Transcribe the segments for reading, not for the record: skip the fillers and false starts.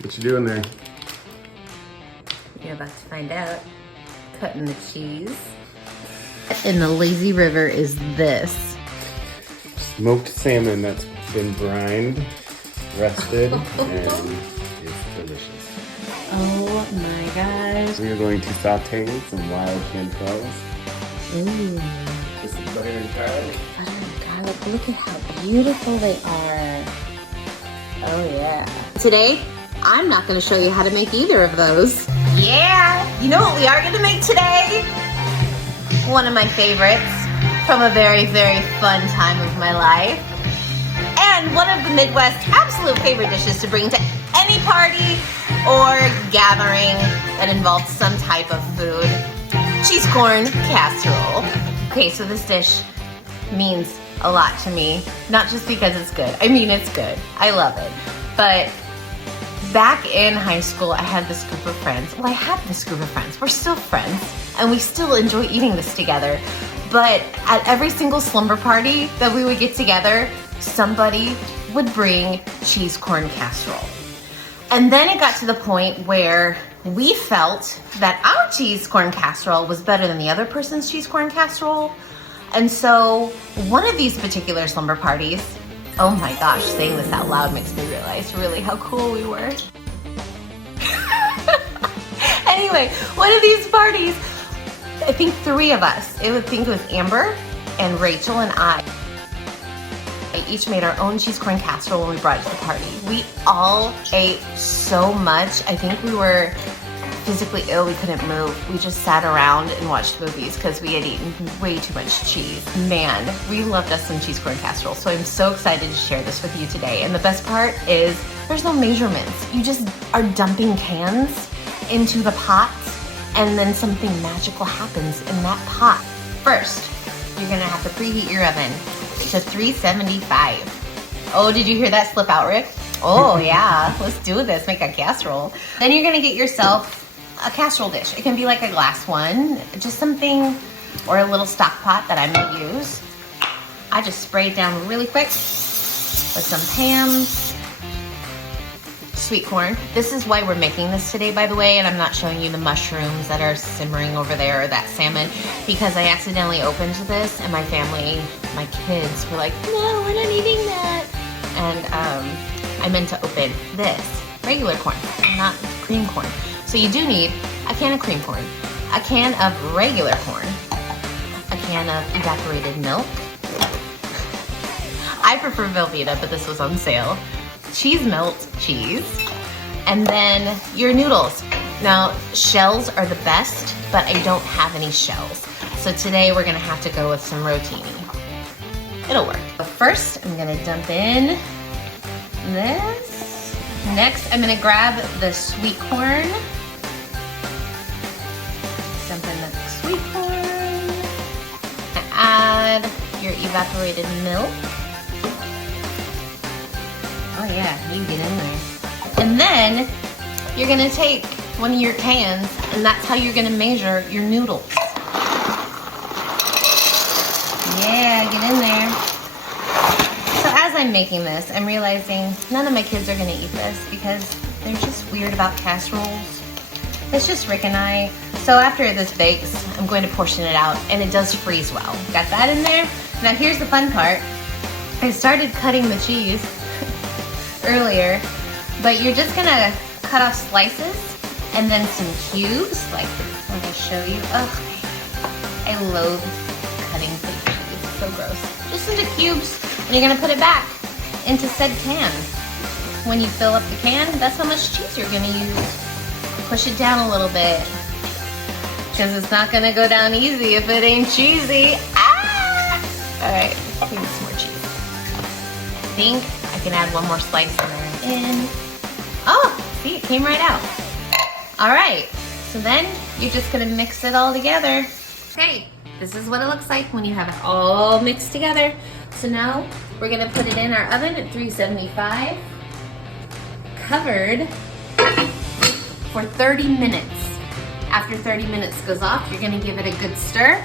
What you doing there? You're about to find out. Cutting the cheese. In the lazy river is this. Smoked salmon that's been brined, rested, and it's delicious. Oh my gosh. We are going to saute some wild chanterelles. Ooh. This is butter and garlic. Butter and garlic. Look at how beautiful they are. Oh yeah. Today, I'm not going to show you how to make either of those. Yeah! You know what we are going to make today? One of my favorites from a very, very fun time of my life. And one of the Midwest's absolute favorite dishes to bring to any party or gathering that involves some type of food. Cheese corn casserole. Okay, so this dish means a lot to me. Not just because it's good. I mean, it's good. I love it. But back in high school, I had this group of friends. Well, I had this group of friends. We're still friends, and we still enjoy eating this together. But at every single slumber party that we would get together, somebody would bring cheese corn casserole. And then it got to the point where we felt that our cheese corn casserole was better than the other person's cheese corn casserole. And so one of these particular slumber parties, oh my gosh, saying this out loud makes me realize really how cool we were. Anyway, one of these parties, I think 3 of us, I would think it was Amber and Rachel and I each made our own cheese corn casserole when we brought it to the party. We all ate so much. I think we were physically ill, we couldn't move. We just sat around and watched movies because we had eaten way too much cheese. Man, we loved us some cheese corn casserole. So I'm so excited to share this with you today. And the best part is there's no measurements. You just are dumping cans into the pot and then something magical happens in that pot. First, you're gonna have to preheat your oven to 375. Oh, did you hear that slip out, Rick? Oh yeah, let's do this, make a casserole. Then you're gonna get yourself a casserole dish. It can be like a glass one, just something, or a little stock pot that I'm gonna use. I just spray it down really quick with some Pam's sweet corn. This is why we're making this today, by the way, and I'm not showing you the mushrooms that are simmering over there, or that salmon, because I accidentally opened this and my family, my kids were like, no, we're not eating that. And I meant to open this, regular corn, not cream corn. So you do need a can of cream corn, a can of regular corn, a can of evaporated milk. I prefer Velveeta, but this was on sale. Cheese melt cheese, and then your noodles. Now, shells are the best, but I don't have any shells. So today we're gonna have to go with some rotini. It'll work. But first, I'm gonna dump in this. Next, I'm gonna grab the sweet corn. Dump in the sweet corn. Add your evaporated milk. Oh yeah, you get in there. And then you're gonna take one of your cans, and that's how you're gonna measure your noodles. Yeah, get in there. So as I'm making this, I'm realizing none of my kids are gonna eat this because they're just weird about casseroles. It's just Rick and I. So after this bakes, I'm going to portion it out, and it does freeze well. Got that in there? Now here's the fun part. I started cutting the cheese earlier, but you're just gonna cut off slices and then some cubes, like let me show you. Oh, I loathe cutting fake cheese, it's so gross. Just into cubes, and you're gonna put it back into said can. When you fill up the can, that's how much cheese you're gonna use. Push it down a little bit, because it's not gonna go down easy if it ain't cheesy. Ah! All right, let's give it some more cheese. I think I can add one more slice in. Oh, see, it came right out. All right, so then you're just gonna mix it all together. Okay, this is what it looks like when you have it all mixed together. So now we're gonna put it in our oven at 375, covered for 30 minutes. After 30 minutes goes off, you're gonna give it a good stir.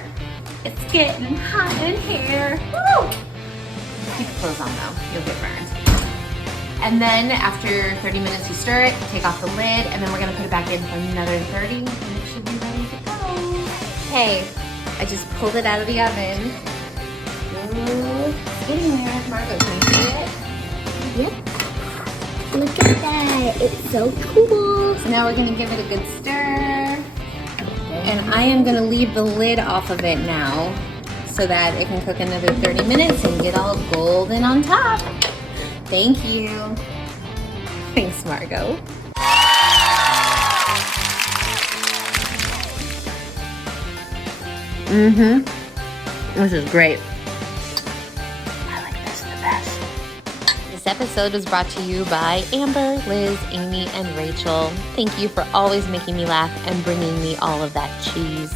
It's getting hot in here. Woo! Keep your clothes on though, you'll get burned. And then after 30 minutes, you stir it, take off the lid, and then we're gonna put it back in for another 30, and it should be ready to go. Okay, I just pulled it out of the oven. Ooh, it's getting there. Margot, can you see it? Yep. Look at that. It's so cool. So now we're gonna give it a good stir. And I am gonna leave the lid off of it now so that it can cook another 30 minutes and get all golden on top. Thank you. Thanks, Margot. This is great. I like this the best. This episode was brought to you by Amber, Liz, Amy, and Rachel. Thank you for always making me laugh and bringing me all of that cheese.